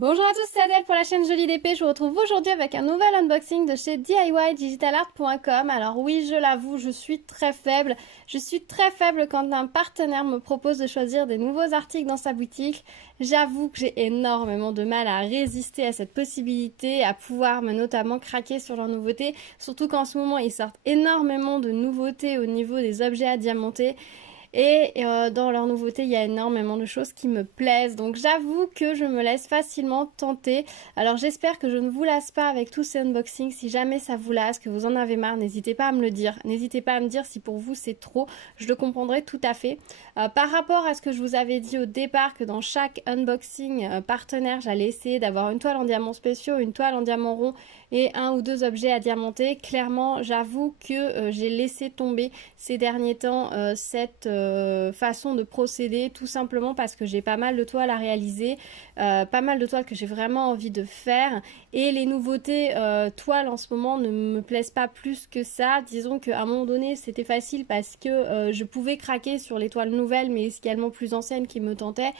Bonjour à tous, c'est Adèle pour la chaîne Jolie d'Épée. Je vous retrouve aujourd'hui avec un nouvel unboxing de chez DIYdigitalart.com. Alors oui, je l'avoue, je suis très faible. Je suis très faible quand un partenaire me propose de choisir des nouveaux articles dans sa boutique. J'avoue que j'ai énormément de mal à résister à cette possibilité, à pouvoir notamment craquer sur leurs nouveautés. Surtout qu'en ce moment, ils sortent énormément de nouveautés au niveau des objets à diamanter. Et dans leurs nouveautés, il y a énormément de choses qui me plaisent. Donc j'avoue que je me laisse facilement tenter. Alors j'espère que je ne vous lasse pas avec tous ces unboxings. Si jamais ça vous lasse, que vous en avez marre, n'hésitez pas à me le dire. N'hésitez pas à me dire si pour vous c'est trop. Je le comprendrai tout à fait. Par rapport à ce que je vous avais dit au départ, que dans chaque unboxing partenaire, j'allais essayer d'avoir une toile en diamants spéciaux, une toile en diamant rond et un ou deux objets à diamanter. Clairement, j'avoue que j'ai laissé tomber ces derniers temps cette façon de procéder, tout simplement parce que j'ai pas mal de toiles à réaliser, pas mal de toiles que j'ai vraiment envie de faire, et les nouveautés toiles en ce moment ne me plaisent pas plus que ça. Disons qu'à un moment donné c'était facile parce que je pouvais craquer sur les toiles nouvelles mais également plus anciennes qui me tentaient.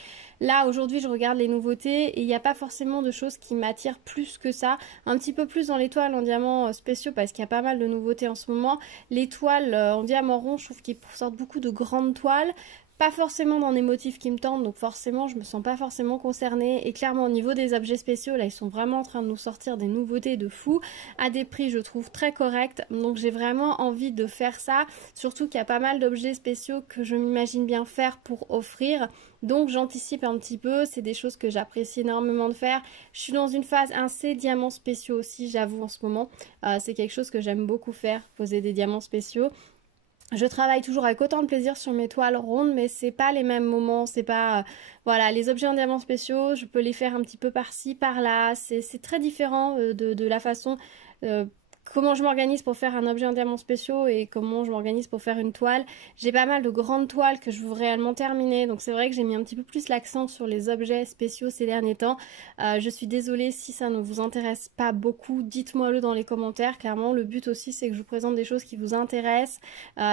Là aujourd'hui je regarde les nouveautés et il n'y a pas forcément de choses qui m'attirent plus que ça, un petit peu plus dans les toiles en diamants spéciaux parce qu'il y a pas mal de nouveautés en ce moment. Les toiles en diamant rond, je trouve qu'ils sortent beaucoup de grandes toiles, pas forcément dans des motifs qui me tentent, donc forcément je me sens pas forcément concernée. Et clairement au niveau des objets spéciaux, là ils sont vraiment en train de nous sortir des nouveautés de fou, à des prix je trouve très corrects, donc j'ai vraiment envie de faire ça, surtout qu'il y a pas mal d'objets spéciaux que je m'imagine bien faire pour offrir. Donc j'anticipe un petit peu, c'est des choses que j'apprécie énormément de faire. Je suis dans une phase assez diamants spéciaux aussi, j'avoue en ce moment. C'est quelque chose que j'aime beaucoup faire, poser des diamants spéciaux. Je travaille toujours avec autant de plaisir sur mes toiles rondes, mais c'est pas les mêmes moments, c'est pas... voilà, les objets en diamants spéciaux, je peux les faire un petit peu par-ci, par-là, c'est très différent de la façon... comment je m'organise pour faire un objet en diamants spéciaux et comment je m'organise pour faire une toile. J'ai pas mal de grandes toiles que je veux réellement terminer, donc c'est vrai que j'ai mis un petit peu plus l'accent sur les objets spéciaux ces derniers temps. Je suis désolée si ça ne vous intéresse pas beaucoup, dites-moi le dans les commentaires. Clairement le but aussi c'est que je vous présente des choses qui vous intéressent.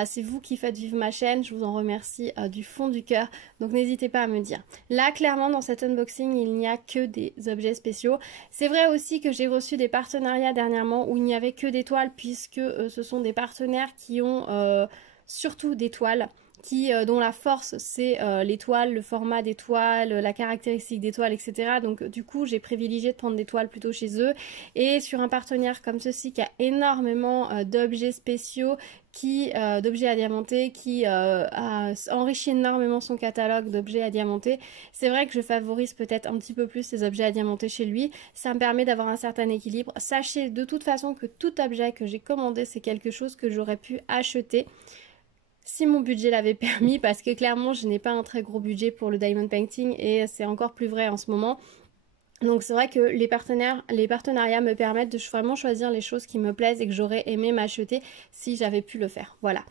C'est vous qui faites vivre ma chaîne, je vous en remercie du fond du cœur, donc n'hésitez pas à me dire. Là clairement dans cet unboxing il n'y a que des objets spéciaux. C'est vrai aussi que j'ai reçu des partenariats dernièrement où il n'y avait que des toiles, puisque ce sont des partenaires qui ont surtout des toiles dont la force c'est les toiles, le format des toiles, la caractéristique des toiles, etc. Donc du coup j'ai privilégié de prendre des toiles plutôt chez eux. Et sur un partenaire comme ceci qui a énormément d'objets spéciaux, d'objets à diamanter, qui a enrichi énormément son catalogue d'objets à diamanter, c'est vrai que je favorise peut-être un petit peu plus ces objets à diamanter chez lui. Ça me permet d'avoir un certain équilibre. Sachez de toute façon que tout objet que j'ai commandé c'est quelque chose que j'aurais pu acheter si mon budget l'avait permis, parce que clairement je n'ai pas un très gros budget pour le diamond painting et c'est encore plus vrai en ce moment. Donc c'est vrai que les partenariats me permettent de vraiment choisir les choses qui me plaisent et que j'aurais aimé m'acheter si j'avais pu le faire. Voilà.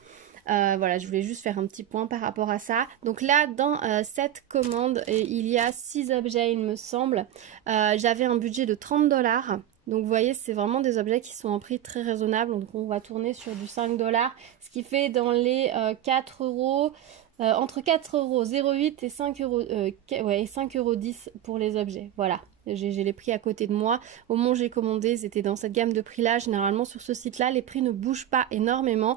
Voilà, je voulais juste faire un petit point par rapport à ça. Donc là, dans cette commande, il y a 6 objets, il me semble. J'avais un budget de 30$. Donc vous voyez, c'est vraiment des objets qui sont en prix très raisonnable. Donc on va tourner sur du 5$, ce qui fait dans les 4€, entre 4,08€ et 5€, ouais, 5,10€ pour les objets. Voilà. J'ai les prix à côté de moi. Au moment où j'ai commandé, c'était dans cette gamme de prix là. Généralement sur ce site là, les prix ne bougent pas énormément.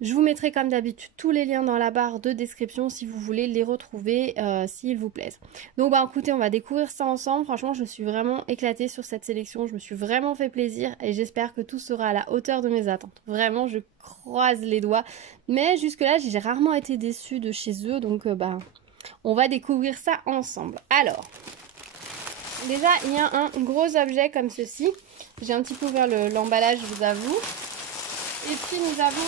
Je vous mettrai comme d'habitude tous les liens dans la barre de description si vous voulez les retrouver, s'ils vous plaisent. Donc bah écoutez, on va découvrir ça ensemble. Franchement, je suis vraiment éclatée sur cette sélection. Je me suis vraiment fait plaisir et j'espère que tout sera à la hauteur de mes attentes. Vraiment, je croise les doigts. Mais jusque-là, j'ai rarement été déçue de chez eux. Donc bah, on va découvrir ça ensemble. Alors, déjà, il y a un gros objet comme ceci. J'ai un petit peu ouvert l'emballage, je vous avoue. Et puis nous avons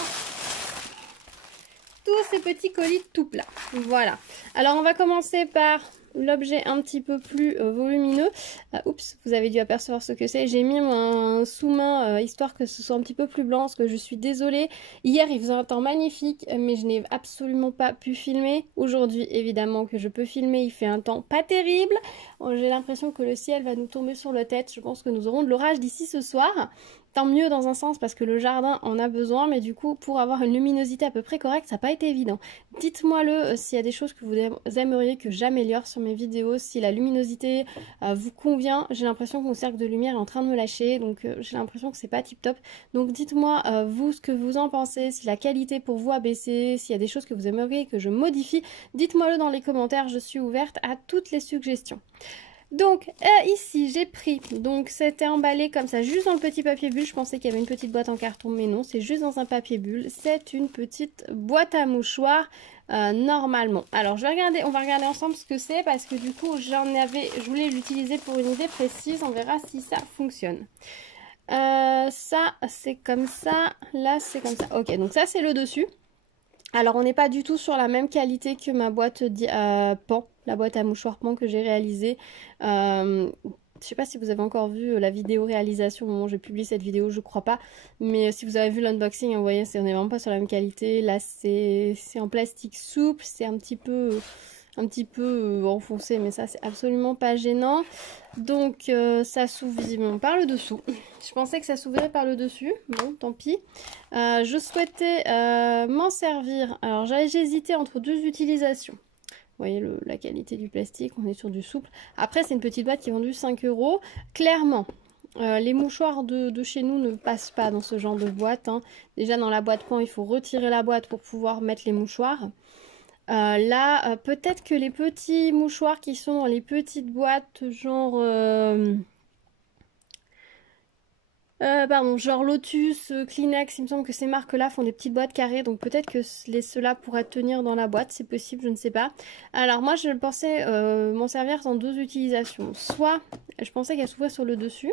tous ces petits colis tout plats. Voilà. Alors on va commencer par l'objet un petit peu plus volumineux. Oups, vous avez dû apercevoir ce que c'est. J'ai mis un sous-main histoire que ce soit un petit peu plus blanc, parce que je suis désolée. Hier il faisait un temps magnifique, mais je n'ai absolument pas pu filmer. Aujourd'hui évidemment que je peux filmer, il fait un temps pas terrible. J'ai l'impression que le ciel va nous tomber sur la tête. Je pense que nous aurons de l'orage d'ici ce soir. Tant mieux dans un sens parce que le jardin en a besoin, mais du coup pour avoir une luminosité à peu près correcte, ça n'a pas été évident. Dites-moi s'il y a des choses que vous aimeriez que j'améliore sur mes vidéos, si la luminosité vous convient. J'ai l'impression que mon cercle de lumière est en train de me lâcher, donc j'ai l'impression que c'est pas tip top. Donc dites-moi vous ce que vous en pensez, si la qualité pour vous a baissé, s'il y a des choses que vous aimeriez que je modifie. Dites-moi-le dans les commentaires, je suis ouverte à toutes les suggestions. Donc ici j'ai pris, donc c'était emballé comme ça juste dans le petit papier bulle. Je pensais qu'il y avait une petite boîte en carton, mais non, c'est juste dans un papier bulle. C'est une petite boîte à mouchoirs normalement. Alors on va regarder ensemble ce que c'est parce que du coup je voulais l'utiliser pour une idée précise. On verra si ça fonctionne. Ça c'est comme ça, là c'est comme ça. Ok, donc ça c'est le dessus. Alors on n'est pas du tout sur la même qualité que ma boîte pan, la boîte à mouchoirs pan que j'ai réalisée. Je sais pas si vous avez encore vu la vidéo réalisation au moment où j'ai publié cette vidéo, je crois pas. Mais si vous avez vu l'unboxing, vous voyez, on n'est vraiment pas sur la même qualité. Là c'est en plastique souple, c'est un petit peu enfoncé, mais ça c'est absolument pas gênant. Donc ça s'ouvre visiblement par le dessous. Je pensais que ça s'ouvrait par le dessus, bon tant pis. Je souhaitais m'en servir, alors j'ai hésité entre deux utilisations. Vous voyez la qualité du plastique, on est sur du souple. Après c'est une petite boîte qui est vendue 5 €. Clairement, les mouchoirs de chez nous ne passent pas dans ce genre de boîte, hein. Déjà dans la boîte pan, il faut retirer la boîte pour pouvoir mettre les mouchoirs. Là, peut-être que les petits mouchoirs qui sont dans les petites boîtes, genre genre Lotus, Kleenex, il me semble que ces marques-là font des petites boîtes carrées, donc peut-être que ceux-là pourraient tenir dans la boîte, c'est possible, je ne sais pas. Alors moi, je pensais m'en servir dans deux utilisations. Soit, je pensais qu'elle s'ouvrait sur le dessus.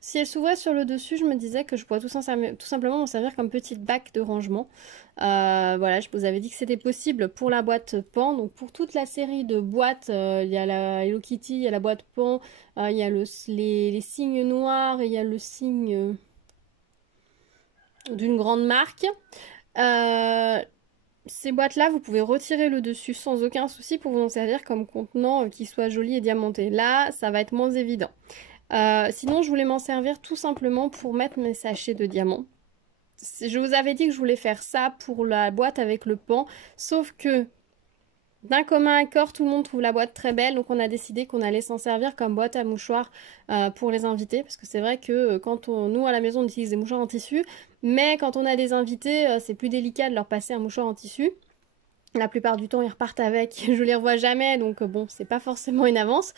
Si elle s'ouvrait sur le dessus, je me disais que je pourrais tout simplement m'en servir comme petite bac de rangement. Voilà, je vous avais dit que c'était possible pour la boîte pan. Donc pour toute la série de boîtes, il y a la Hello Kitty, il y a la boîte pan, il y a les signes noirs, et il y a le signe d'une grande marque. Ces boîtes-là, vous pouvez retirer le dessus sans aucun souci pour vous en servir comme contenant qui soit joli et diamanté. Là, ça va être moins évident. Sinon, je voulais m'en servir tout simplement pour mettre mes sachets de diamants. Je vous avais dit que je voulais faire ça pour la boîte avec le pan, sauf que d'un commun accord, tout le monde trouve la boîte très belle, donc on a décidé qu'on allait s'en servir comme boîte à mouchoirs pour les invités, parce que c'est vrai que quand nous à la maison on utilise des mouchoirs en tissu, mais quand on a des invités, c'est plus délicat de leur passer un mouchoir en tissu. La plupart du temps, ils repartent avec, je les revois jamais, donc bon, c'est pas forcément une avance.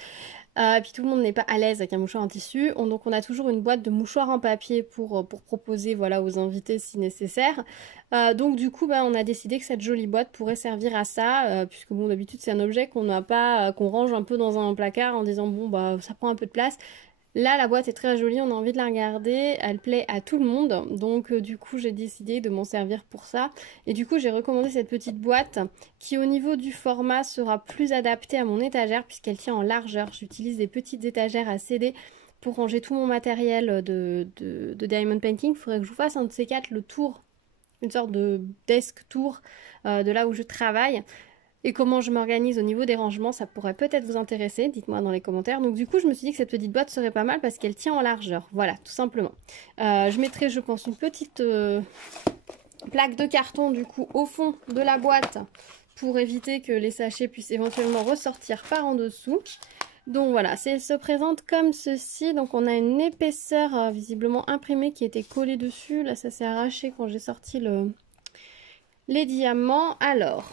Puis tout le monde n'est pas à l'aise avec un mouchoir en tissu, donc on a toujours une boîte de mouchoirs en papier pour proposer voilà, aux invités si nécessaire. Donc du coup, on a décidé que cette jolie boîte pourrait servir à ça, puisque bon, d'habitude c'est un objet qu'on n'a pas, qu'on range un peu dans un placard en disant bon bah ça prend un peu de place. Là, la boîte est très jolie, on a envie de la regarder, elle plaît à tout le monde, donc du coup j'ai décidé de m'en servir pour ça. Et du coup j'ai recommandé cette petite boîte qui au niveau du format sera plus adaptée à mon étagère puisqu'elle tient en largeur. J'utilise des petites étagères à CD pour ranger tout mon matériel de diamond painting. Il faudrait que je vous fasse un de ces quatre, le tour, une sorte de desk tour de là où je travaille. Et comment je m'organise au niveau des rangements, ça pourrait peut-être vous intéresser, dites-moi dans les commentaires. Donc du coup, je me suis dit que cette petite boîte serait pas mal parce qu'elle tient en largeur, voilà, tout simplement. Je mettrai, je pense, une petite plaque de carton, du coup, au fond de la boîte pour éviter que les sachets puissent éventuellement ressortir par en dessous. Donc voilà, elle se présente comme ceci. Donc on a une épaisseur visiblement imprimée qui était collée dessus. Là, ça s'est arraché quand j'ai sorti les diamants. Alors...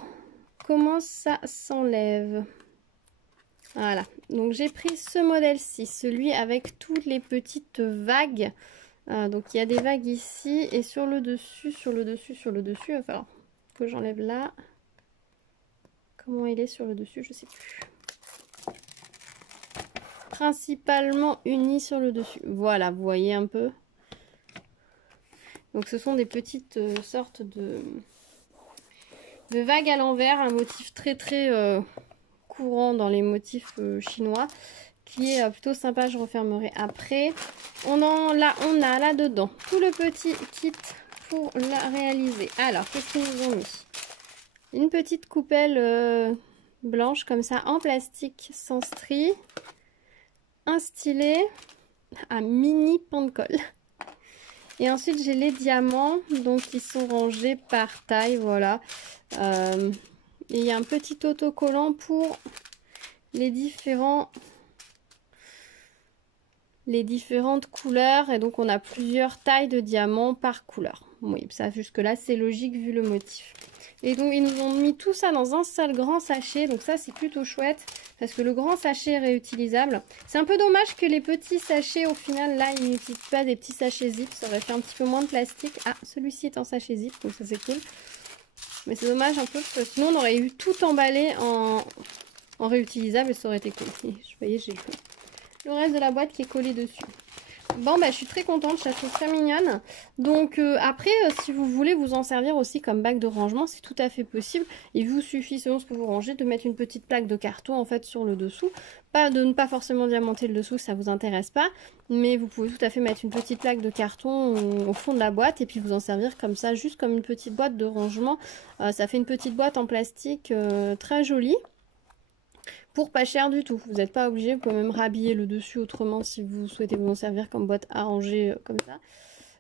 comment ça s'enlève? Voilà, donc j'ai pris ce modèle-ci, celui avec toutes les petites vagues. Donc il y a des vagues ici et sur le dessus, il va falloir que j'enlève là. Comment il est sur le dessus, je sais plus. Principalement uni sur le dessus. Voilà, vous voyez un peu. Donc ce sont des petites sortes de vagues à l'envers, un motif très courant dans les motifs chinois, qui est plutôt sympa. Je refermerai après. On a là-dedans tout le petit kit pour la réaliser. Alors, qu'est-ce qu'ils nous ont mis? Une petite coupelle blanche comme ça, en plastique sans strie. un stylet à mini pain de colle. Et ensuite j'ai les diamants, donc ils sont rangés par taille, voilà. Et il y a un petit autocollant pour les différentes couleurs. Et donc on a plusieurs tailles de diamants par couleur. Oui, ça jusque là c'est logique vu le motif. Et donc ils nous ont mis tout ça dans un seul grand sachet. Donc ça c'est plutôt chouette parce que le grand sachet est réutilisable. C'est un peu dommage que les petits sachets au final là ils n'utilisent pas des petits sachets zip. Ça aurait fait un petit peu moins de plastique. Ah, celui-ci est en sachet zip, donc ça c'est cool. Mais c'est dommage un peu parce que sinon on aurait eu tout emballé en réutilisable et ça aurait été cool. Et vous voyez, j'ai le reste de la boîte qui est collé dessus. Bon, bah je suis très contente, je la trouve très mignonne. Donc après, si vous voulez vous en servir aussi comme bac de rangement, c'est tout à fait possible. Il vous suffit, selon ce que vous rangez, de mettre une petite plaque de carton en fait sur le dessous. Pas de ne pas forcément diamanter le dessous, ça vous intéresse pas. Mais vous pouvez tout à fait mettre une petite plaque de carton au fond de la boîte et puis vous en servir comme ça, juste comme une petite boîte de rangement. Ça fait une petite boîte en plastique très jolie. Pour pas cher du tout, vous n'êtes pas obligé, vous pouvez même rhabiller le dessus autrement si vous souhaitez vous en servir comme boîte à ranger comme ça.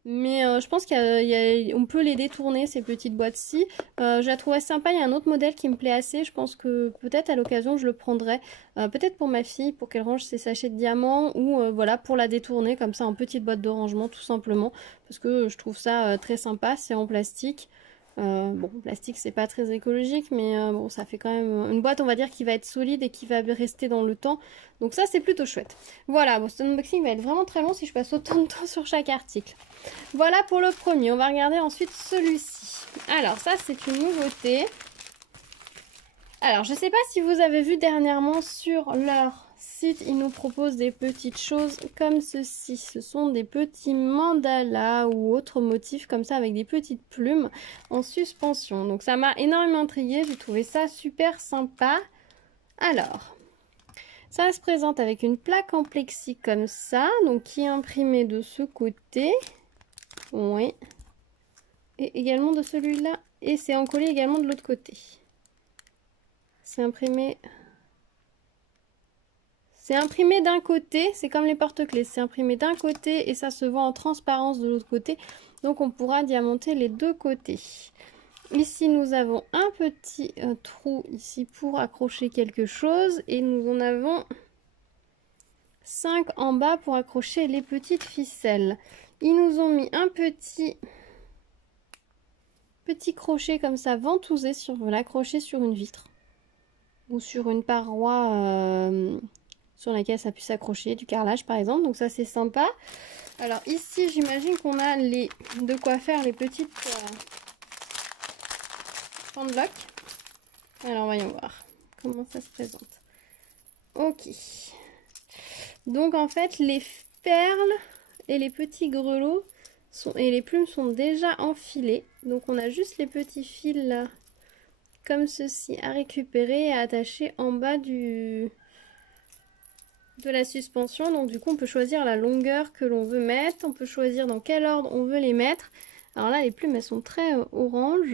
Mais je pense qu'on peut les détourner ces petites boîtes-ci. Je la trouvais sympa, il y a un autre modèle qui me plaît assez, je pense que peut-être à l'occasion je le prendrai. Peut-être pour ma fille, pour qu'elle range ses sachets de diamants ou voilà pour la détourner comme ça en petite boîte de rangement tout simplement. Parce que je trouve ça très sympa, c'est en plastique. Bon, plastique c'est pas très écologique, mais bon, ça fait quand même une boîte, on va dire, qui va être solide et qui va rester dans le temps. Donc ça, c'est plutôt chouette. Voilà, bon, cet unboxing va être vraiment très long si je passe autant de temps sur chaque article. Voilà pour le premier. On va regarder ensuite celui-ci. Alors ça, c'est une nouveauté. Alors, je sais pas si vous avez vu dernièrement sur leur site, ils nous proposent des petites choses comme ceci. Ce sont des petits mandalas ou autres motifs comme ça avec des petites plumes en suspension. Donc ça m'a énormément intriguée, j'ai trouvé ça super sympa. Alors, ça se présente avec une plaque en plexi comme ça, donc qui est imprimée de ce côté. Oui. Et également de celui-là. Et c'est encollé également de l'autre côté. C'est imprimé d'un côté, c'est comme les porte-clés, c'est imprimé d'un côté et ça se vend en transparence de l'autre côté. Donc on pourra diamanter les deux côtés. Ici nous avons un petit trou ici pour accrocher quelque chose et nous en avons 5 en bas pour accrocher les petites ficelles. Ils nous ont mis un petit crochet comme ça ventousé, si on veut l'accrocher sur une vitre ou sur une paroi sur laquelle ça puisse s'accrocher, du carrelage par exemple, donc ça c'est sympa. Alors ici j'imagine qu'on a de quoi faire les petites pendeloques. Alors voyons voir comment ça se présente. Ok, donc en fait les perles et les petits grelots et les plumes sont déjà enfilés, donc on a juste les petits fils là comme ceci à récupérer et à attacher en bas de la suspension. Donc du coup on peut choisir la longueur que l'on veut mettre, on peut choisir dans quel ordre on veut les mettre. Alors là les plumes elles sont très orange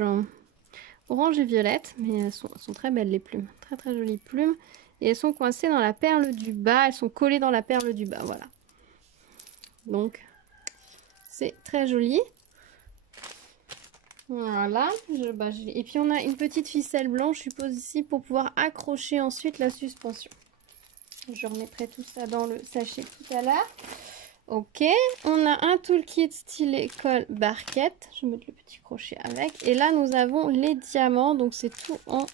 et violette, mais elles sont très belles les plumes, très très jolies plumes, et elles sont coincées dans la perle du bas, elles sont collées dans la perle du bas, voilà. Donc c'est très joli. Voilà, et puis on a une petite ficelle blanche, je suppose ici, pour pouvoir accrocher ensuite la suspension. Je remettrai tout ça dans le sachet tout à l'heure. Ok, on a un toolkit stylet colle barquette. Je vais mettre le petit crochet avec. Et là, nous avons les diamants. Donc, c'est tout en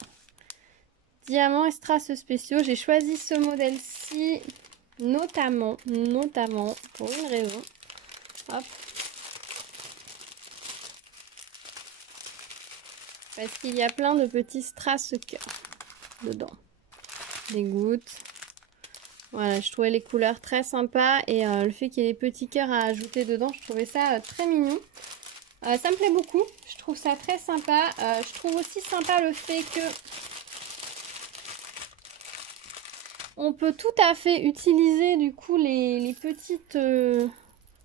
diamants et strass spéciaux. J'ai choisi ce modèle-ci notamment pour une raison. Hop. Parce qu'il y a plein de petits strass cœur dedans. Des gouttes. Voilà, je trouvais les couleurs très sympas et le fait qu'il y ait des petits cœurs à ajouter dedans, je trouvais ça très mignon. Ça me plaît beaucoup, je trouve ça très sympa. Je trouve aussi sympa le fait que on peut tout à fait utiliser du coup les petites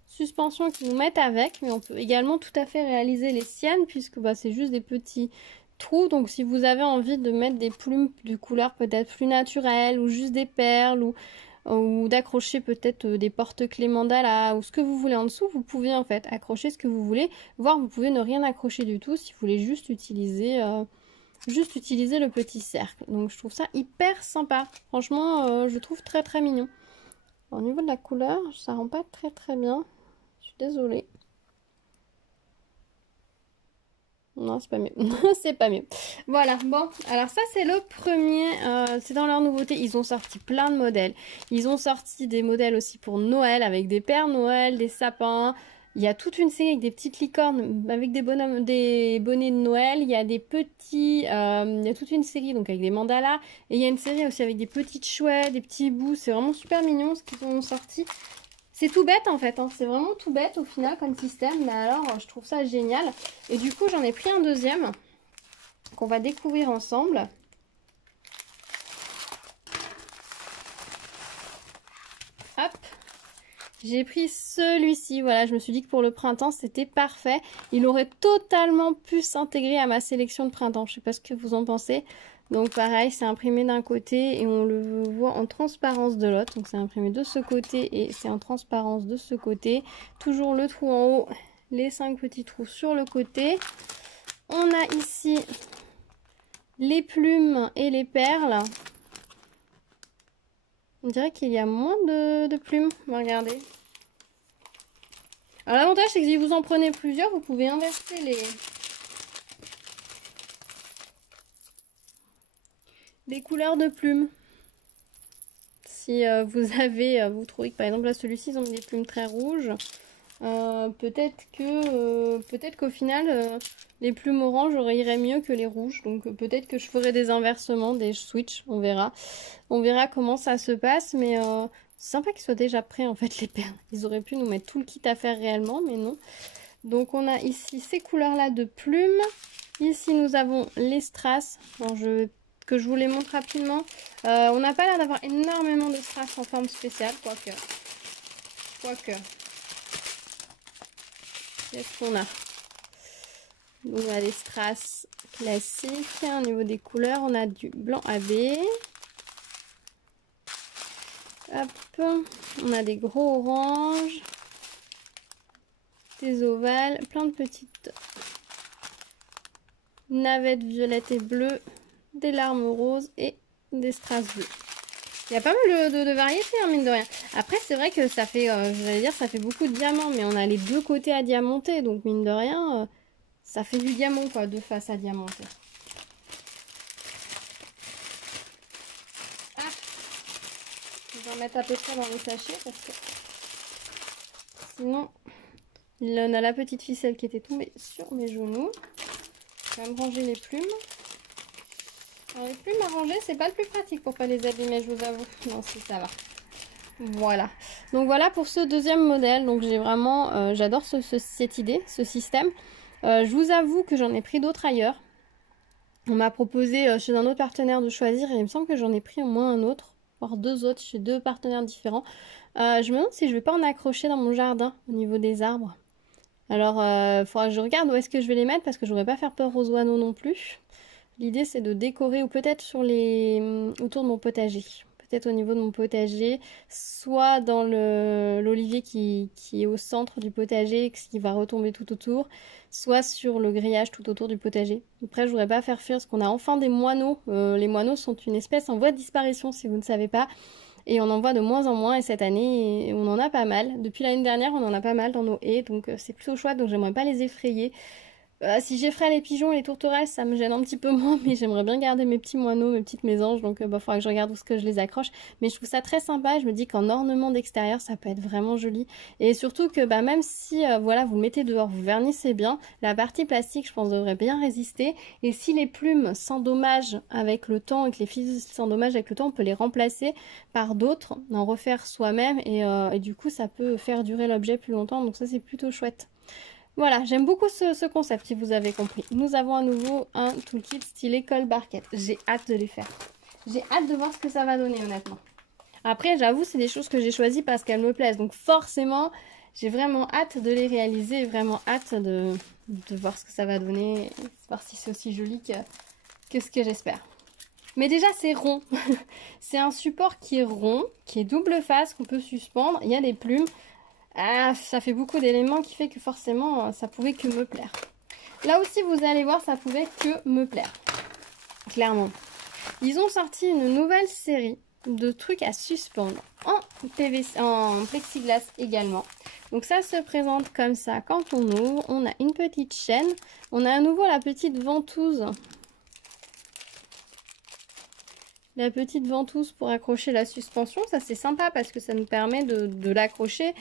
suspensions qu'ils nous mettent avec, mais on peut également tout à fait réaliser les siennes puisque c'est juste des petits trous. Donc si vous avez envie de mettre des plumes de couleur peut-être plus naturelle ou juste des perles ou ou d'accrocher peut-être des porte-clés mandala ou ce que vous voulez en dessous, vous pouvez en fait accrocher ce que vous voulez, voire vous pouvez ne rien accrocher du tout si vous voulez juste utiliser le petit cercle. Donc je trouve ça hyper sympa. Franchement, je trouve très très mignon. Au niveau de la couleur, ça rend pas très très bien. Je suis désolée. Non, c'est pas mieux. C'est pas mieux. Voilà, bon, alors ça c'est le premier, c'est dans leur nouveauté. Ils ont sorti plein de modèles. Ils ont sorti des modèles aussi pour Noël avec des pères Noël, des sapins. Il y a toute une série avec des petites licornes, avec des bonhommes, des bonnets de Noël. Il y a des petits, il y a toute une série donc avec des mandalas. Et il y a une série aussi avec des petites chouettes, des petits bouts. C'est vraiment super mignon ce qu'ils ont sorti. C'est tout bête en fait, hein. C'est vraiment tout bête au final comme système, mais alors je trouve ça génial. Et du coup j'en ai pris un deuxième qu'on va découvrir ensemble. Hop, j'ai pris celui-ci, voilà, je me suis dit que pour le printemps c'était parfait. Il aurait totalement pu s'intégrer à ma sélection de printemps, je sais pas ce que vous en pensez. Donc pareil, c'est imprimé d'un côté et on le voit en transparence de l'autre. Donc c'est imprimé de ce côté et c'est en transparence de ce côté. Toujours le trou en haut, les 5 petits trous sur le côté. On a ici les plumes et les perles. On dirait qu'il y a moins de plumes. Regardez. Alors l'avantage c'est que si vous en prenez plusieurs, vous pouvez inverser les couleurs de plumes. Si vous trouvez que par exemple là celui-ci ils ont mis des plumes très rouges, peut-être qu'au final les plumes oranges iraient mieux que les rouges. Donc peut-être que je ferai des inversements, des switches, on verra. On verra comment ça se passe, mais c'est sympa qu'ils soient déjà prêts en fait les perles. Ils auraient pu nous mettre tout le kit à faire réellement, mais non. Donc on a ici ces couleurs là de plumes. Ici nous avons les strass. Bon, que je vous les montre rapidement. On n'a pas l'air d'avoir énormément de strass en forme spéciale, quoique. Qu'est-ce qu'on a? Donc, on a des strass classiques. Au niveau des couleurs, on a du blanc AB. Hop, on a des gros oranges, des ovales, plein de petites navettes violettes et bleues, des larmes roses et des strass bleus. Il y a pas mal de variétés, hein, mine de rien. Après, c'est vrai que ça fait, j'allais dire, ça fait beaucoup de diamants, mais on a les deux côtés à diamanter, donc mine de rien, ça fait du diamant, quoi, deux faces à diamanter. Ah, je vais en mettre à peu près dans les sachets, parce que sinon, il en a la petite ficelle qui était tombée sur mes genoux. Je vais me ranger les plumes. Alors, les plumes à ranger, c'est pas le plus pratique pour pas les abîmer, je vous avoue. Non, si, ça va. Voilà. Donc voilà pour ce deuxième modèle. Donc j'ai vraiment, j'adore cette idée, ce système. Je vous avoue que j'en ai pris d'autres ailleurs. On m'a proposé chez un autre partenaire de choisir et il me semble que j'en ai pris au moins un autre, voire deux autres chez deux partenaires différents. Je me demande si je vais pas en accrocher dans mon jardin au niveau des arbres. Alors, il faudra que je regarde où est-ce que je vais les mettre parce que je ne voudrais pas faire peur aux oiseaux non plus. L'idée, c'est de décorer ou peut-être autour de mon potager. Peut-être au niveau de mon potager, soit dans l'olivier qui est au centre du potager, qui va retomber tout autour, soit sur le grillage tout autour du potager. Après, je voudrais pas faire fuir parce qu'on a enfin des moineaux. Les moineaux sont une espèce en voie de disparition, si vous ne savez pas. Et on en voit de moins en moins et cette année, on en a pas mal. Depuis l'année dernière, on en a pas mal dans nos haies, donc c'est plutôt chouette, donc j'aimerais pas les effrayer. Si j'effraie les pigeons et les tourterelles, ça me gêne un petit peu moins, mais j'aimerais bien garder mes petits moineaux, mes petites mésanges, donc il faudra que je regarde où est-ce que je les accroche. Mais je trouve ça très sympa, je me dis qu'en ornement d'extérieur, ça peut être vraiment joli. Et surtout que même si voilà, vous le mettez dehors, vous vernissez bien, la partie plastique, je pense, devrait bien résister. Et si les plumes s'endommagent avec le temps et que les fils s'endommagent avec le temps, on peut les remplacer par d'autres, en refaire soi-même et du coup, ça peut faire durer l'objet plus longtemps, donc ça c'est plutôt chouette. Voilà, j'aime beaucoup ce concept, si vous avez compris. Nous avons à nouveau un toolkit stylé colle barquette. J'ai hâte de les faire. J'ai hâte de voir ce que ça va donner, honnêtement. Après, j'avoue, c'est des choses que j'ai choisies parce qu'elles me plaisent. Donc forcément, j'ai vraiment hâte de les réaliser. Vraiment hâte de voir ce que ça va donner. Voir si c'est aussi joli que ce que j'espère. Mais déjà, c'est rond. C'est un support qui est rond, qui est double face, qu'on peut suspendre. Il y a des plumes. Ah, ça fait beaucoup d'éléments qui fait que forcément, ça pouvait que me plaire. Là aussi, vous allez voir, ça pouvait que me plaire. Clairement. Ils ont sorti une nouvelle série de trucs à suspendre en PVC, en plexiglas également. Donc ça se présente comme ça quand on ouvre. On a une petite chaîne. On a à nouveau la petite ventouse. La petite ventouse pour accrocher la suspension. Ça c'est sympa parce que ça nous permet de l'accrocher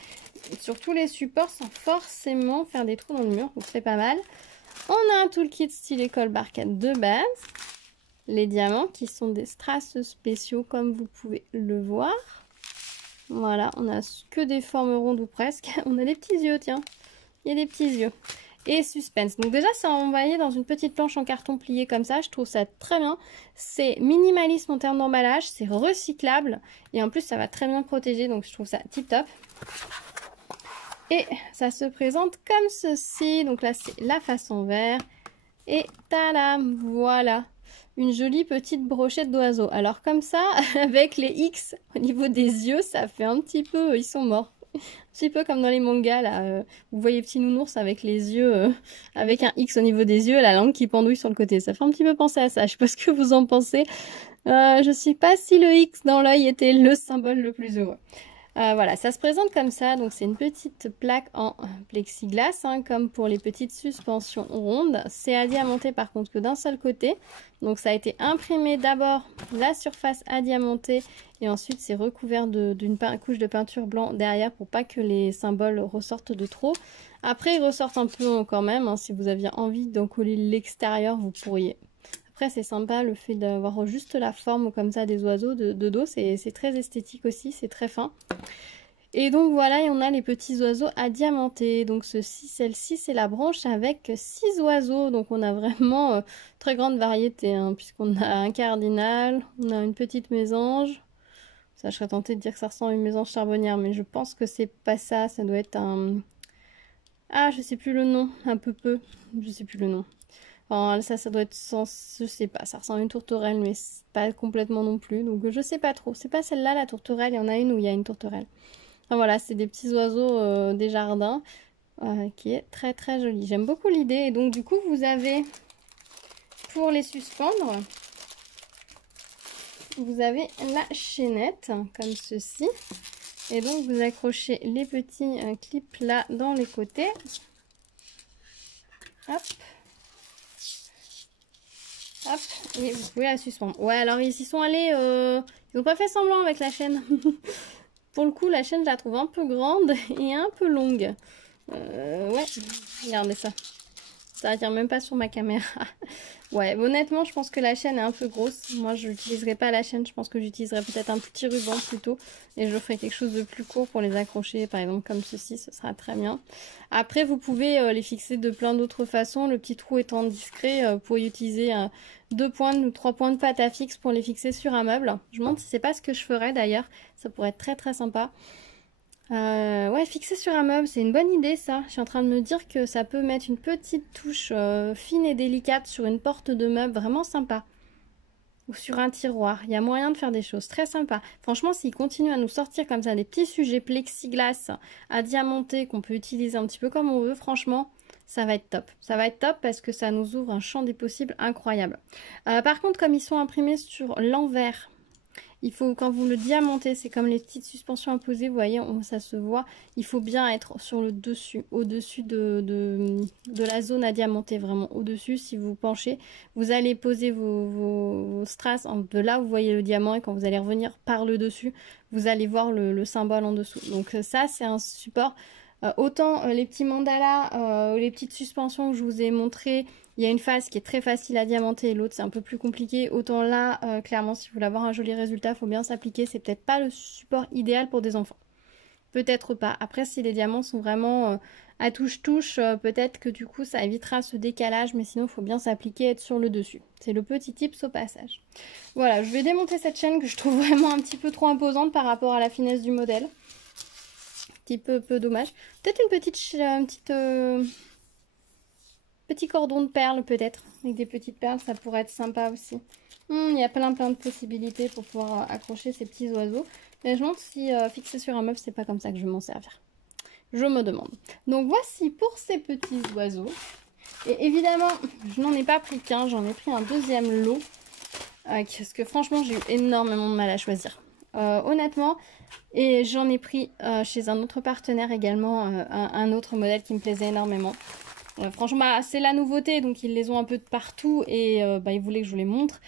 sur tous les supports sans forcément faire des trous dans le mur. Donc c'est pas mal. On a un toolkit style école barcade de base. Les diamants qui sont des strass spéciaux comme vous pouvez le voir. Voilà, on a que des formes rondes ou presque. On a des petits yeux, tiens. Il y a des petits yeux. Et suspense. Donc déjà, c'est envoyé dans une petite planche en carton plié comme ça. Je trouve ça très bien. C'est minimalisme en termes d'emballage. C'est recyclable. Et en plus, ça va très bien protéger. Donc je trouve ça tip top. Et ça se présente comme ceci. Donc là, c'est la face en verre. Et tadam, voilà. Une jolie petite brochette d'oiseau. Alors comme ça, avec les X au niveau des yeux, ça fait un petit peu... ils sont morts. Un petit peu comme dans les mangas, là. Vous voyez petit nounours avec les yeux, avec un X au niveau des yeux, la langue qui pendouille sur le côté. Ça fait un petit peu penser à ça. Je sais pas ce que vous en pensez. Je sais pas si le X dans l'œil était le symbole le plus heureux. Voilà, ça se présente comme ça, donc c'est une petite plaque en plexiglas, hein, comme pour les petites suspensions rondes. C'est à diamanter par contre que d'un seul côté, donc ça a été imprimé d'abord la surface à diamanter et ensuite c'est recouvert d'une couche de peinture blanc derrière pour pas que les symboles ressortent de trop. Après ils ressortent un peu quand même, hein, si vous aviez envie d'en coller l'extérieur vous pourriez. Après, c'est sympa le fait d'avoir juste la forme comme ça des oiseaux de dos. C'est très esthétique aussi, c'est très fin. Et donc voilà, et on a les petits oiseaux à diamanter. Donc celle-ci, c'est la branche avec 6 oiseaux. Donc on a vraiment très grande variété, hein, puisqu'on a un cardinal, on a une petite mésange. Ça, je serais tentée de dire que ça ressemble à une mésange charbonnière, mais je pense que c'est pas ça. Ça doit être un... Ah, je sais plus le nom, un peu. Je sais plus le nom. Enfin, ça doit être je sais pas, ça ressemble à une tourterelle, mais pas complètement non plus. Donc je sais pas trop. C'est pas celle-là, la tourterelle. Il y en a une où il y a une tourterelle. Enfin, voilà, c'est des petits oiseaux des jardins qui est très très joli. J'aime beaucoup l'idée. Et donc du coup, vous avez, pour les suspendre, vous avez la chaînette, comme ceci. Et donc vous accrochez les petits clips là dans les côtés. Hop. Hop, et vous pouvez la suspendre. Ouais, alors ils y sont allés, ils n'ont pas fait semblant avec la chaîne. Pour le coup, la chaîne, je la trouve un peu grande et un peu longue. Ouais, regardez ça. Ça attire même pas sur ma caméra. Ouais, honnêtement, je pense que la chaîne est un peu grosse. Moi, je n'utiliserai pas la chaîne. Je pense que j'utiliserai peut-être un petit ruban plutôt. Et je ferai quelque chose de plus court pour les accrocher. Par exemple, comme ceci, ce sera très bien. Après, vous pouvez les fixer de plein d'autres façons. Le petit trou étant discret, vous pouvez utiliser 2 points ou 3 points de pâte à fixe pour les fixer sur un meuble. Je me demande si c'est pas ce que je ferais d'ailleurs. Ça pourrait être très très sympa. Ouais, fixer sur un meuble, c'est une bonne idée ça. Je suis en train de me dire que ça peut mettre une petite touche fine et délicate sur une porte de meuble, vraiment sympa. Ou sur un tiroir. Il y a moyen de faire des choses très sympas. Franchement, s'ils continuent à nous sortir comme ça des petits sujets plexiglas à diamanter qu'on peut utiliser un petit peu comme on veut, franchement, ça va être top. Ça va être top parce que ça nous ouvre un champ des possibles incroyable. Par contre, comme ils sont imprimés sur l'envers, il faut, quand vous le diamantez, c'est comme les petites suspensions imposées, vous voyez, ça se voit. Il faut bien être sur le dessus, au-dessus de la zone à diamanter, vraiment au-dessus. Si vous penchez, vous allez poser vos strass de là où vous voyez le diamant et quand vous allez revenir par le dessus, vous allez voir le symbole en dessous. Donc ça, c'est un support. Autant les petits mandalas, les petites suspensions que je vous ai montrées, il y a une phase qui est très facile à diamanter et l'autre c'est un peu plus compliqué. Autant là, clairement, si vous voulez avoir un joli résultat, il faut bien s'appliquer. C'est peut-être pas le support idéal pour des enfants. Peut-être pas. Après, si les diamants sont vraiment à touche-touche, peut-être que du coup ça évitera ce décalage. Mais sinon, il faut bien s'appliquer et être sur le dessus. C'est le petit tips au passage. Voilà, je vais démonter cette chaîne que je trouve vraiment un petit peu trop imposante par rapport à la finesse du modèle. Petit peu dommage. Peut-être une petite Petit cordon de perles peut-être. Avec des petites perles, ça pourrait être sympa aussi. Il y a plein de possibilités pour pouvoir accrocher ces petits oiseaux. Mais je me demande si fixer sur un meuble, c'est pas comme ça que je vais m'en servir. Je me demande. Donc voici pour ces petits oiseaux. Et évidemment, je n'en ai pas pris qu'un, j'en ai pris un deuxième lot. Parce que franchement, j'ai eu énormément de mal à choisir. Honnêtement, et j'en ai pris chez un autre partenaire également, un autre modèle qui me plaisait énormément. Franchement, bah, c'est la nouveauté, donc ils les ont un peu de partout et ils voulaient que je vous les montre.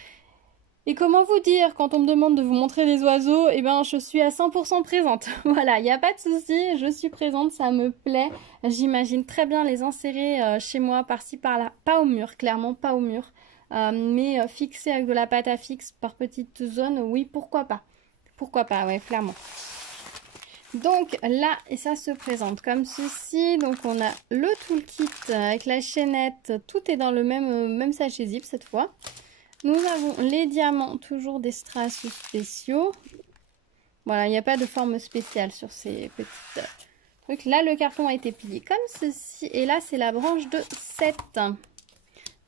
Et comment vous dire, quand on me demande de vous montrer les oiseaux, eh ben je suis à 100% présente. Voilà, il n'y a pas de souci, je suis présente, ça me plaît. J'imagine très bien les insérer chez moi, par-ci, par-là. Pas au mur, clairement, pas au mur. Mais fixer avec de la pâte à fixe par petites zones, oui, pourquoi pas. Pourquoi pas, ouais, clairement. Donc là, et ça se présente comme ceci. Donc on a le toolkit avec la chaînette. Tout est dans le même sachet zip cette fois. Nous avons les diamants, toujours des strass spéciaux. Voilà, il n'y a pas de forme spéciale sur ces petits trucs. Là, le carton a été plié comme ceci. Et là, c'est la branche de 7.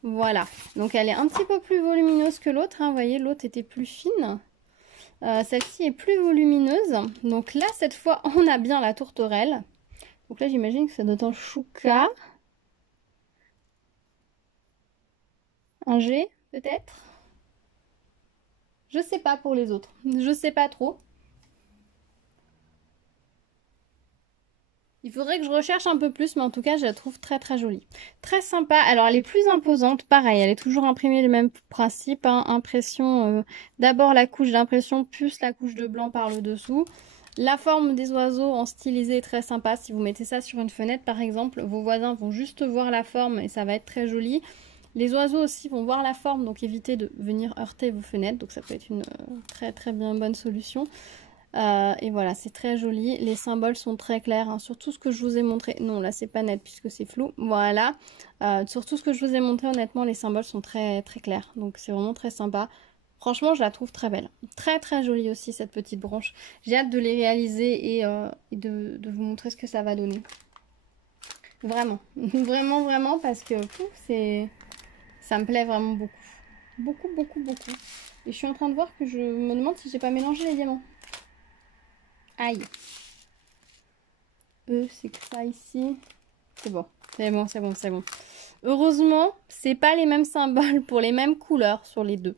Voilà. Donc, elle est un petit peu plus volumineuse que l'autre. Hein. Vous voyez, l'autre était plus fine. Celle-ci est plus volumineuse. Donc là, cette fois, on a bien la tourterelle. Donc là, j'imagine que ça doit être un chouka. Un G, peut-être. Je sais pas pour les autres. Je sais pas trop. Il faudrait que je recherche un peu plus, mais en tout cas, je la trouve très jolie. Très sympa. Alors, elle est plus imposante. Pareil, elle est toujours imprimée le même principe. Hein. Impression, d'abord la couche d'impression, plus la couche de blanc par le dessous. La forme des oiseaux en stylisé est très sympa. Si vous mettez ça sur une fenêtre, par exemple, vos voisins vont juste voir la forme et ça va être très joli. Les oiseaux aussi vont voir la forme, donc évitez de venir heurter vos fenêtres. Donc, ça peut être une très bien bonne solution. Et voilà, c'est très joli. Les symboles sont très clairs. Hein. Sur tout ce que je vous ai montré, non là c'est pas net puisque c'est flou. Voilà, sur tout ce que je vous ai montré, honnêtement les symboles sont très clairs. Donc c'est vraiment très sympa. Franchement, je la trouve très belle. Très jolie aussi cette petite branche. J'ai hâte de les réaliser et de vous montrer ce que ça va donner. Vraiment, vraiment parce que ça me plaît vraiment beaucoup. Beaucoup. Et je suis en train de voir que je me demande si j'ai pas mélangé les diamants. Aïe. C'est que ça ici. C'est bon. C'est bon. Heureusement, c'est pas les mêmes symboles pour les mêmes couleurs sur les deux.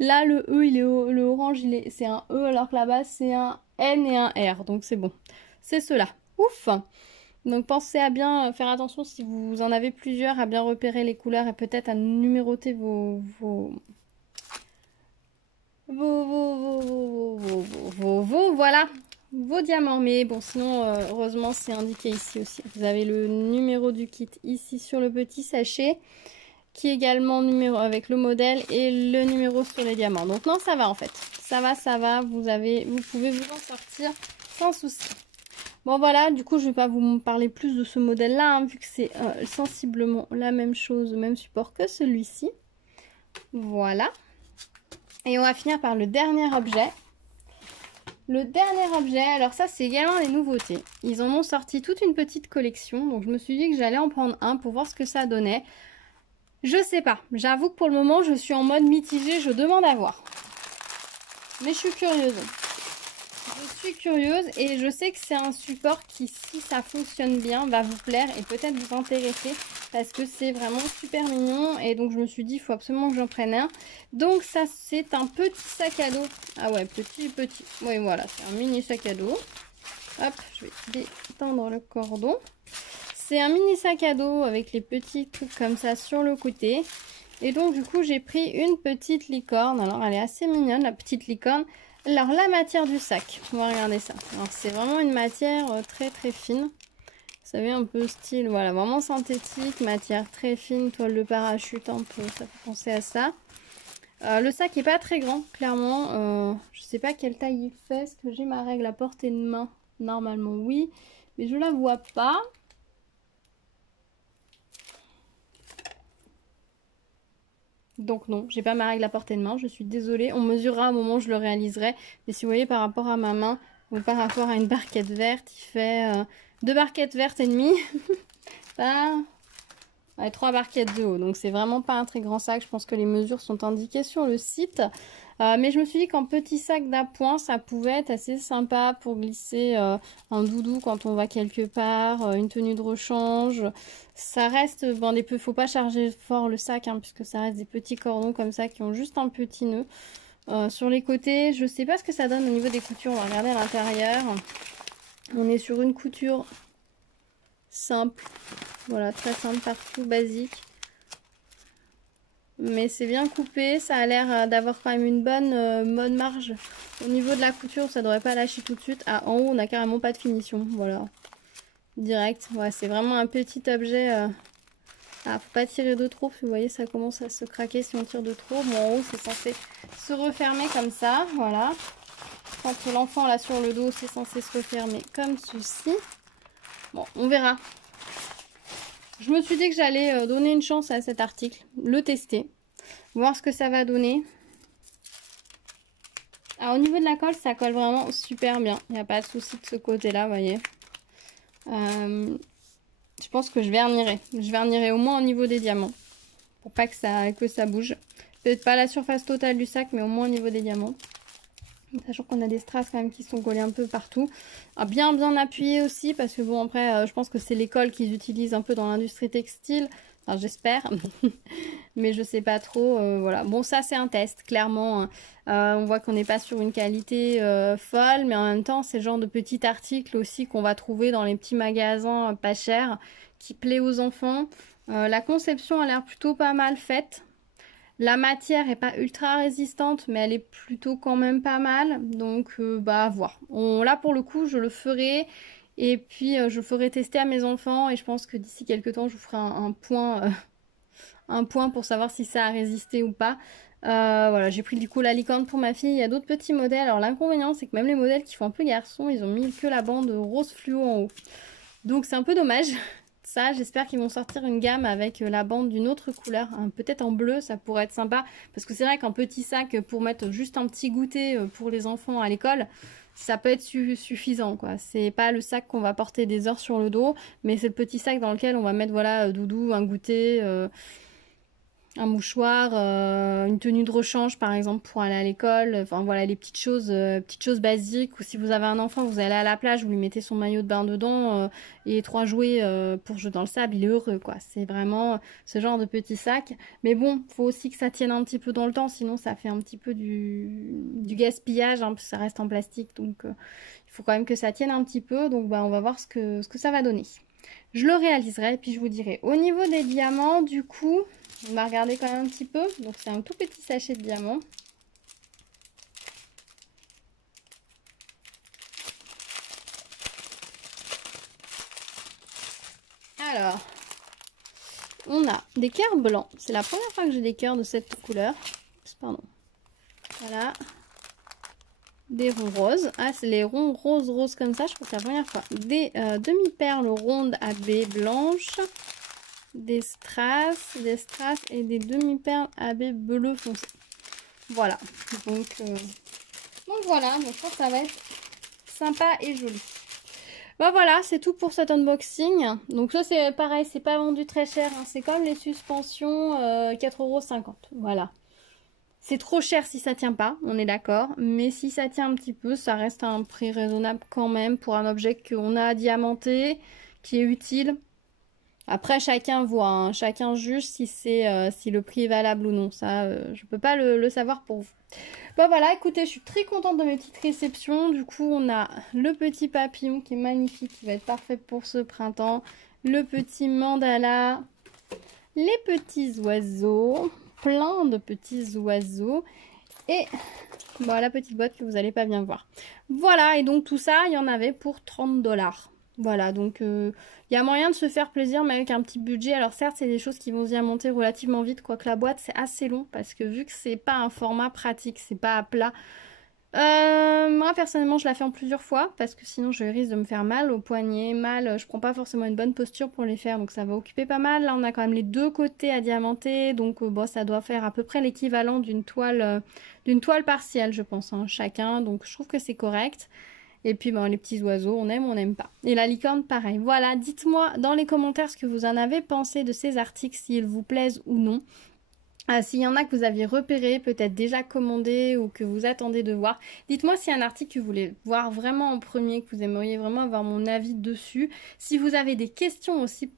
Là, le E, le orange, c'est un E, alors que là-bas, c'est un N et un R. Donc, c'est bon. C'est cela. Ouf! Donc, pensez à bien faire attention si vous en avez plusieurs, à bien repérer les couleurs et peut-être à numéroter voilà, vos diamants. Mais bon, sinon, heureusement, c'est indiqué ici aussi. Vous avez le numéro du kit ici sur le petit sachet, qui est également numéro avec le modèle et le numéro sur les diamants. Donc non, ça va en fait. Ça va. Vous pouvez vous en sortir sans souci. Bon voilà, du coup, je vais pas vous parler plus de ce modèle-là, hein, vu que c'est sensiblement la même chose, le même support que celui-ci. Voilà. Et on va finir par le dernier objet. Le dernier objet, alors ça c'est également les nouveautés. Ils en ont sorti toute une petite collection, donc je me suis dit que j'allais en prendre un pour voir ce que ça donnait. Je sais pas, j'avoue que pour le moment je suis en mode mitigé, je demande à voir. Mais je suis curieuse. Et je sais que c'est un support qui, si ça fonctionne bien, va vous plaire et peut-être vous intéresser parce que c'est vraiment super mignon. Et donc je me suis dit, il faut absolument que j'en prenne un. Donc ça, c'est un petit sac à dos. Ah ouais, petit. Oui, voilà, c'est un mini sac à dos. Hop, je vais détendre le cordon. C'est un mini sac à dos avec les petits trucs comme ça sur le côté. Et donc du coup, j'ai pris une petite licorne. Alors elle est assez mignonne, la petite licorne. Alors la matière du sac, on va regarder ça. Alors c'est vraiment une matière très fine. Vous savez, un peu style, voilà, vraiment synthétique, matière très fine, toile de parachute un peu, ça fait penser à ça. Le sac est pas très grand, clairement. Je sais pas quelle taille il fait. Est-ce que j'ai ma règle à portée de main? Normalement oui, mais je la vois pas. Donc non, j'ai pas ma règle à portée de main, je suis désolée. On mesurera au moment où je le réaliserai. Mais si vous voyez par rapport à ma main, ou par rapport à une barquette verte, il fait 2 barquettes vertes et demie. Par Ouais, 3 barquettes de haut, donc c'est vraiment pas un très grand sac. Je pense que les mesures sont indiquées sur le site. Mais je me suis dit qu'en petit sac d'appoint, ça pouvait être assez sympa pour glisser un doudou quand on va quelque part, une tenue de rechange. Ça reste, bon, faut pas charger fort le sac, hein, puisque ça reste des petits cordons comme ça qui ont juste un petit nœud. Sur les côtés, je sais pas ce que ça donne au niveau des coutures. On va regarder à l'intérieur. On est sur une couture simple. Voilà, très simple partout, basique. Mais c'est bien coupé, ça a l'air d'avoir quand même une bonne marge. Au niveau de la couture, ça devrait pas lâcher tout de suite. Ah, en haut, on n'a carrément pas de finition, voilà. Direct, ouais, c'est vraiment un petit objet. Ah, faut pas tirer de trop, vous voyez, ça commence à se craquer si on tire de trop. Bon, en haut, c'est censé se refermer comme ça, voilà. Quand l'enfant l'a sur le dos, c'est censé se refermer comme ceci. Bon, on verra. Je me suis dit que j'allais donner une chance à cet article, le tester, voir ce que ça va donner. Alors au niveau de la colle, ça colle vraiment super bien. Il n'y a pas de souci de ce côté-là, vous voyez. Je pense que je vernirai. Je vernirai au moins au niveau des diamants. Pour pas que ça bouge. Peut-être pas la surface totale du sac, mais au moins au niveau des diamants. Sachant qu'on a des strass quand même qui sont collés un peu partout. Bien appuyé aussi, parce que bon, après, je pense que c'est les colles qu'ils utilisent un peu dans l'industrie textile. Enfin, j'espère. Mais je sais pas trop. Voilà. Bon, ça, c'est un test, clairement. Hein. On voit qu'on n'est pas sur une qualité folle, mais en même temps, c'est le genre de petit article aussi qu'on va trouver dans les petits magasins pas chers, qui plaît aux enfants. La conception a l'air plutôt pas mal faite. La matière est pas ultra résistante, mais elle est plutôt quand même pas mal. Donc, à voir. Là, pour le coup, je le ferai. Et puis, je ferai tester à mes enfants. Et je pense que d'ici quelques temps, je vous ferai un point pour savoir si ça a résisté ou pas. Voilà, j'ai pris du coup la licorne pour ma fille. Il y a d'autres petits modèles. Alors, l'inconvénient, c'est que même les modèles qui font un peu garçon, ils ont mis que la bande rose fluo en haut. Donc, c'est un peu dommage. Ça, j'espère qu'ils vont sortir une gamme avec la bande d'une autre couleur, hein, peut-être en bleu, ça pourrait être sympa. Parce que c'est vrai qu'un petit sac pour mettre juste un petit goûter pour les enfants à l'école, ça peut être suffisant, quoi. C'est pas le sac qu'on va porter des heures sur le dos, mais c'est le petit sac dans lequel on va mettre, voilà, doudou, un goûter, un mouchoir, une tenue de rechange par exemple pour aller à l'école, enfin voilà les petites choses basiques. Ou si vous avez un enfant, vous allez à la plage, vous lui mettez son maillot de bain dedans et 3 jouets pour jouer dans le sable, il est heureux quoi. C'est vraiment ce genre de petit sac. Mais bon, faut aussi que ça tienne un petit peu dans le temps, sinon ça fait un petit peu du gaspillage, hein, parce que ça reste en plastique, donc il faut quand même que ça tienne un petit peu. Donc on va voir ce que ça va donner. Je le réaliserai et puis je vous dirai. Au niveau des diamants, du coup, on va regarder quand même un petit peu. Donc c'est un tout petit sachet de diamants. Alors, on a des cœurs blancs. C'est la première fois que j'ai des cœurs de cette couleur. Pardon. Voilà. Des ronds roses. Ah, c'est les ronds roses comme ça, je crois que c'est la première fois. Des demi-perles rondes à baies blanches. Des strass et des demi-perles à baies bleu foncé. Voilà. Donc voilà, donc je pense que ça va être sympa et joli. Voilà, c'est tout pour cet unboxing. Donc ça c'est pareil, c'est pas vendu très cher, hein. C'est comme les suspensions 4,50 €. Voilà. C'est trop cher si ça tient pas, on est d'accord. Mais si ça tient un petit peu, ça reste à un prix raisonnable quand même pour un objet qu'on a diamanté, qui est utile. Après, chacun voit, hein. Chacun juge si le prix est valable ou non. Ça, je peux pas le savoir pour vous. Voilà, écoutez, je suis très contente de mes petites réceptions. Du coup, on a le petit papillon qui est magnifique, qui va être parfait pour ce printemps. Le petit mandala, les petits oiseaux, plein de petits oiseaux. Et la petite boîte que vous n'allez pas bien voir. Voilà, et donc tout ça, il y en avait pour 30 $. Voilà, donc il y a moyen de se faire plaisir, mais avec un petit budget. Alors certes, c'est des choses qui vont se diamanter relativement vite, quoique la boîte, c'est assez long, parce que vu que c'est pas un format pratique, c'est pas à plat. Moi, personnellement, je la fais en plusieurs fois, parce que sinon, je risque de me faire mal au poignet, je prends pas forcément une bonne posture pour les faire, donc ça va occuper pas mal. Là, on a quand même les deux côtés à diamanter, donc ça doit faire à peu près l'équivalent d'une toile partielle, je pense, hein, chacun, donc je trouve que c'est correct. Et puis les petits oiseaux, on aime ou on n'aime pas. Et la licorne, pareil. Voilà, dites-moi dans les commentaires ce que vous en avez pensé de ces articles, s'ils vous plaisent ou non. S'il y en a que vous aviez repéré, peut-être déjà commandé ou que vous attendez de voir, dites-moi s'il y a un article que vous voulez voir vraiment en premier, que vous aimeriez vraiment avoir mon avis dessus. Si vous avez des questions aussi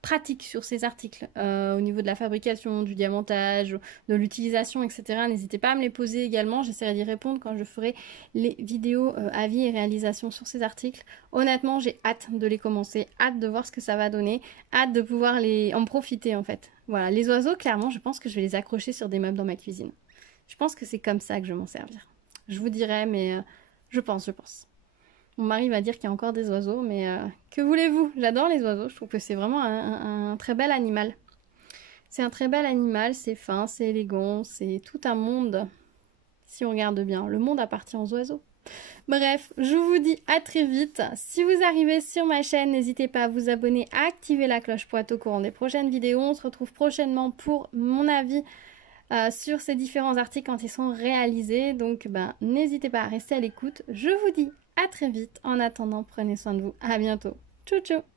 pratiques sur ces articles, au niveau de la fabrication, du diamantage, de l'utilisation, etc., n'hésitez pas à me les poser également. j'essaierai d'y répondre quand je ferai les vidéos avis et réalisations sur ces articles. Honnêtement, j'ai hâte de les commencer, hâte de voir ce que ça va donner, hâte de pouvoir en profiter en fait. Voilà, les oiseaux, clairement, je pense que je vais les accrocher sur des meubles dans ma cuisine. Je pense que c'est comme ça que je vais m'en servir. Je vous dirai, mais je pense. Mon mari va dire qu'il y a encore des oiseaux, mais que voulez-vous? J'adore les oiseaux, je trouve que c'est vraiment un très bel animal. C'est un très bel animal, c'est fin, c'est élégant, c'est tout un monde. Si on regarde bien, le monde appartient aux oiseaux. Bref, je vous dis à très vite. Si vous arrivez sur ma chaîne, n'hésitez pas à vous abonner, à activer la cloche pour être au courant des prochaines vidéos. On se retrouve prochainement pour mon avis sur ces différents articles quand ils sont réalisés. Donc n'hésitez pas à rester à l'écoute. Je vous dis à très vite. En attendant, prenez soin de vous. À bientôt. Tchou tchou.